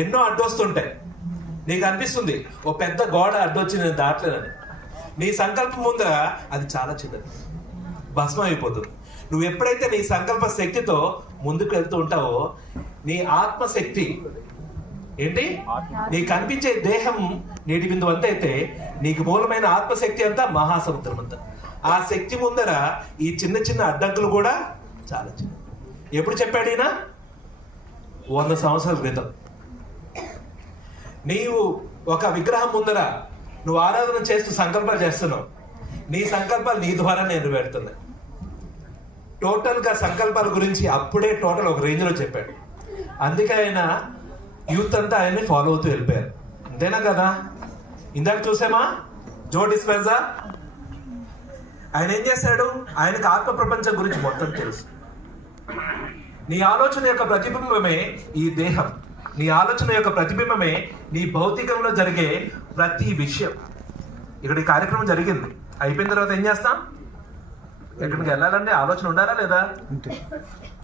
ఎన్నో అడ్డొస్తుంటాయి. నీకు అనిపిస్తుంది ఓ పెద్ద గోడ అడ్డొచ్చి నేను దాటలేనని. నీ సంకల్పం ముందర అది చాలా చిన్నది, భస్మం అయిపోతుంది. నువ్వు ఎప్పుడైతే నీ సంకల్ప శక్తితో ముందుకు వెళ్తూ ఉంటావో, నీ ఆత్మశక్తి ఏంటి, నీకు కనిపించే దేహం నీటి బిందువు అంత అయితే నీకు మూలమైన ఆత్మశక్తి అంతా మహాసముద్రం అంతా. ఆ శక్తి ముందర ఈ చిన్న చిన్న అడ్డంకులు కూడా చాలా చిన్న. ఎప్పుడు చెప్పాడు ఈయన? 100 సంవత్సరాల క్రితం. నీవు ఒక విగ్రహం ముందర నువ్వు ఆరాధన చేస్తూ సంకల్పాలు చేస్తున్నావు. నీ సంకల్పాలు నీ ద్వారా నెరవేరుతున్నాయి. టోటల్గా సంకల్పాల గురించి అప్పుడే టోటల్ ఒక రేంజ్లో చెప్పాడు. అందుకే ఆయన యూత్ అంతా ఆయన్ని ఫాలో అవుతూ వెళ్ళిపోయారు. అంతేనా కదా? ఇందాక చూసామా జో డిస్పెన్సా? ఆయన ఏం చేశాడు? ఆయనకు ఆత్మ ప్రపంచం గురించి మొత్తం తెలుసు. నీ ఆలోచన యొక్క ప్రతిబింబమే ఈ దేహం. నీ ఆలోచన యొక్క ప్రతిబింబమే నీ భౌతికంలో జరిగే ప్రతి విషయం. ఇక్కడ ఈ కార్యక్రమం జరిగింది, అయిపోయిన తర్వాత ఏం చేస్తాం? ఎక్కడికి వెళ్ళాలంటే ఆలోచన ఉండాలా లేదా?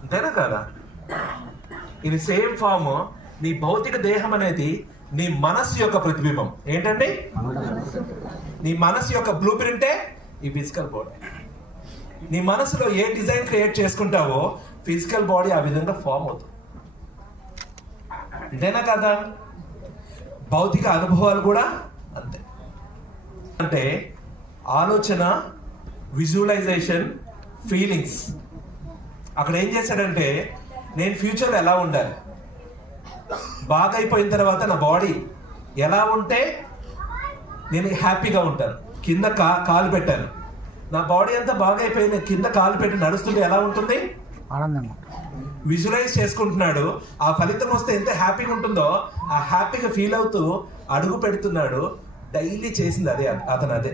అంతేనా కదా? ఇది సేమ్ ఫామ్. నీ భౌతిక దేహం అనేది నీ మనస్సు యొక్క ప్రతిబింబం. ఏంటండి? నీ మనస్సు యొక్క బ్లూ ప్రింటే ఈ ఫిజికల్ బాడీ. నీ మనసులో ఏ డిజైన్ క్రియేట్ చేసుకుంటావో ఫిజికల్ బాడీ ఆ విధంగా ఫామ్ అవుతుంది. అంతేనా కదా? భౌతిక అనుభవాలు కూడా అంతే. అంటే ఆలోచన, విజువలైజేషన్, ఫీలింగ్స్. అక్కడ ఏం చేశాడంటే, నేను ఫ్యూచర్లో ఎలా ఉండాలి, బాగా అయిపోయిన తర్వాత నా బాడీ ఎలా ఉంటే నేను హ్యాపీగా ఉంటాను. కింద కాలు పెట్టాను, నా బాడీ అంతా బాగా అయిపోయింది, కింద కాలు పెట్టి నడుస్తుంటే ఎలా ఉంటుంది? ఆనందంగా విజువలైజ్ చేసుకుంటున్నాడు. ఆ ఫలితం వస్తే ఎంత హ్యాపీగా ఉంటుందో ఆ హ్యాపీగా ఫీల్ అవుతూ అడుగు పెడుతున్నాడు. డైలీ చేసింది అదే అతను. అదే